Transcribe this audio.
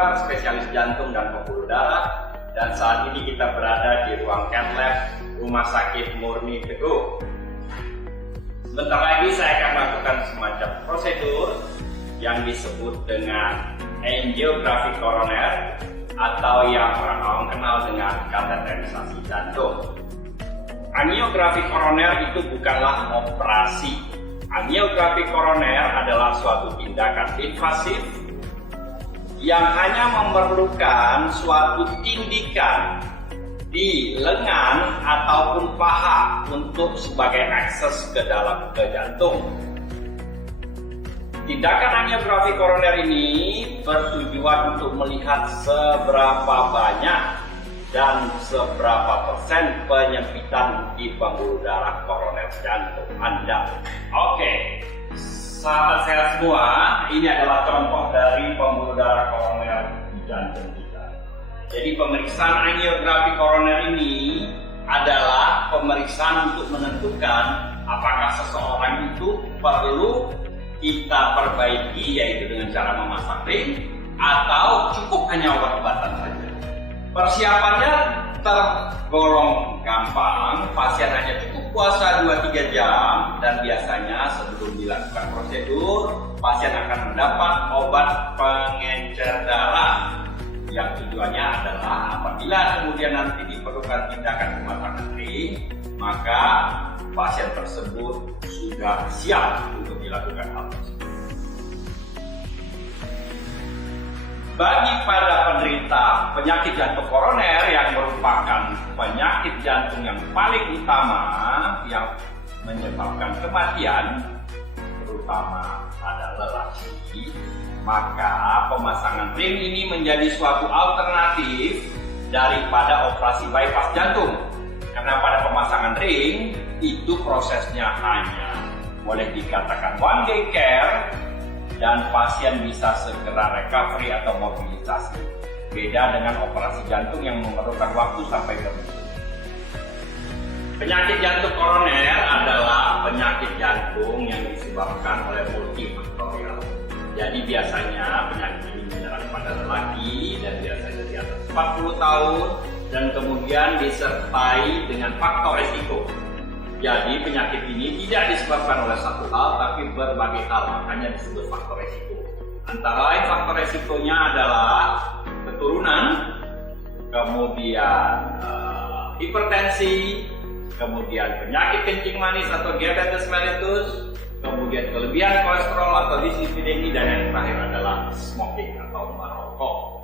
Akbar, spesialis jantung dan pembuluh darah. Dan saat ini kita berada di ruang cath lab Rumah Sakit Murni Teguh. Sebentar lagi saya akan melakukan semacam prosedur yang disebut dengan angiografi koroner atau yang orang awam kenal dengan kateterisasi jantung. Angiografi koroner itu bukanlah operasi. Angiografi koroner adalah suatu tindakan invasif yang hanya memerlukan suatu tindikan di lengan ataupun paha untuk sebagai akses ke dalam ke jantung. Tindakan angiografi koroner ini bertujuan untuk melihat seberapa banyak dan seberapa persen penyempitan di pembuluh darah koroner jantung Anda. Oke, sahabat sehat semua, ini adalah contoh dari pembuluh darah koroner di jantung kita. Jadi pemeriksaan angiografi koroner ini adalah pemeriksaan untuk menentukan apakah seseorang itu perlu kita perbaiki, yaitu dengan cara memasang ring, atau cukup hanya obat-obatan saja. Persiapannya tergolong gampang, pasien hanya cukup puasa 2-3 jam, dan biasanya sebelum dilakukan prosedur, pasien akan mendapat obat pengencer darah yang tujuannya adalah apabila kemudian nanti diperlukan tindakan pemasangan ring, maka pasien tersebut sudah siap untuk dilakukan hal tersebut. Bagi para penderita penyakit jantung koroner yang merupakan penyakit jantung yang paling utama yang menyebabkan kematian, terutama pada lelaki, maka pemasangan ring ini menjadi suatu alternatif daripada operasi bypass jantung. Karena pada pemasangan ring itu prosesnya hanya boleh dikatakan one day care dan pasien bisa segera recovery atau mobilisasi. Beda dengan operasi jantung yang memerlukan waktu sampai berminggu. Penyakit jantung koroner adalah penyakit jantung yang disebabkan oleh multifaktorial. Jadi biasanya penyakit ini menyerang pada lelaki dan biasanya di atas 40 tahun dan kemudian disertai dengan faktor risiko. Jadi penyakit ini tidak disebabkan oleh satu hal tapi berbagai hal, makanya disebut faktor risiko. Antara lain faktor risikonya adalah keturunan, kemudian hipertensi, kemudian penyakit kencing manis atau diabetes mellitus, kemudian kelebihan kolesterol atau dislipidemi, dan yang terakhir adalah smoking atau merokok.